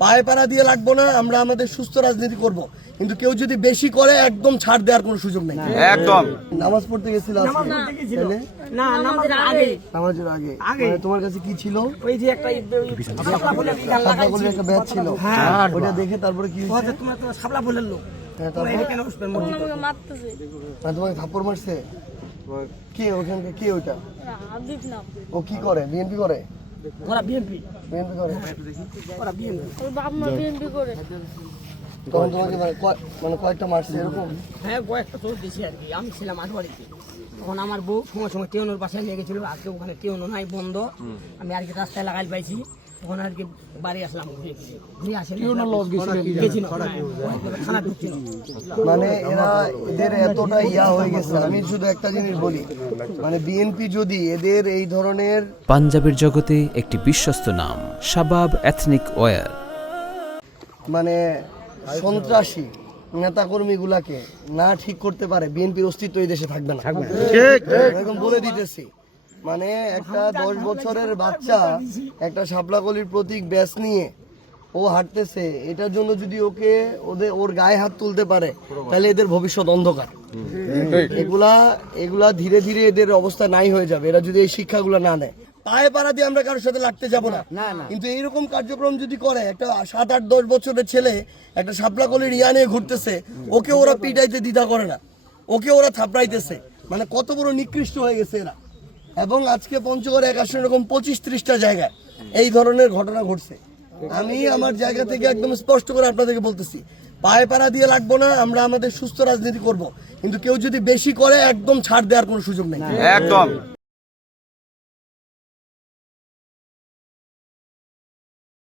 পায়ে পাড়া দিয়ে লাগবো না, আমরা আমাদের সুস্থ রাজনীতি করব, কিন্তু কেউ যদি বেশি করে একদম ছাড় দেওয়ার কোনো সুযোগ নেই। একদম। নামাজ পড়তে গেছিল নামাজের আগে তোমার কাছে কি ছিল? ওই যে একটা একটা ব্যাচ ছিল, ওটা দেখে তারপরে কি হয়েছে? তোমার সাবলা বললেন লোক তোমাকে থাপ্পড় মারছে কে? ওখানে কে? ওইটা ও কি করে? বিএনপি করে? বিএনপি করে? তখন তোমাকে মানে কয়েকটা মারছে এরকম? হ্যাঁ, কয়েকটা তো বেশি আর কি। আমি ছিলাম আটবাড়িতে, তখন আমার বউ সময় সময় টিউনোর বাসায় নিয়ে গেছিল। আজকে ওখানে টিউনো নাই, বন্ধ। আমি আর কি রাস্তায় লাগাই পাইছি, তখন আর কি বাড়ি আসলাম, ঘুরে আসি। মানে এদের এতটা ইয়া হয়ে গেছে। আমি শুধু একটা জিনিস বলি, মানে বিএনপি যদি এদের এই ধরনের, পাঞ্জাবের জগতে একটি বিশ্বস্ত নাম শাবাব এথনিক ওয়্যার, মানে সন্ত্রাসী নেতাকর্মী গুলাকে না ঠিক করতে পারে, বিএনপির অস্তিত্ব এই দেশে থাকবে না। এরকম বলে দিতেছি। মানে একটা 10 বছরের বাচ্চা একটা শাপলাকলির প্রতীক ব্যাস নিয়ে ও হাঁটতেছে, এটার জন্য যদি ওর গায়ে হাত তুলতে পারে, তাহলে এদের ভবিষ্যৎ অন্ধকার। এগুলা ধীরে ধীরে এদের অবস্থা নাই হয়ে যাবে, এরা যদি এই শিক্ষাগুলো না নেয়। পায়ে পাড়া দিয়ে আমরা কারোর সাথে লাগতে যাবো না, কিন্তু এইরকম কার্যক্রম যদি করে, একটা 7-8-10 বছরের ছেলে একটা শাপলাকলির ইয়া নিয়ে ঘুরতেছে, ওকে ওরা পিটাইতে দ্বিধা করে না, ওকে ওরা থাপড়াইতেছে। মানে কত বড় নিকৃষ্ট হয়ে গেছে এরা। এবং আজকে পঞ্চগড়ে 1 এরকম 25-30টা জায়গায় এই ধরনের ঘটনা ঘটছে। আমি আমার জায়গা থেকে একদম স্পষ্ট করে আপনাদেরকে বলতেছি, পায়ে পাড়া দিয়ে লাগবো না, আমরা আমাদের সুস্থ রাজনীতি করব, কিন্তু কেউ যদি বেশি করে একদম ছাড় দেওয়ার কোনো সুযোগ নেই। একদম।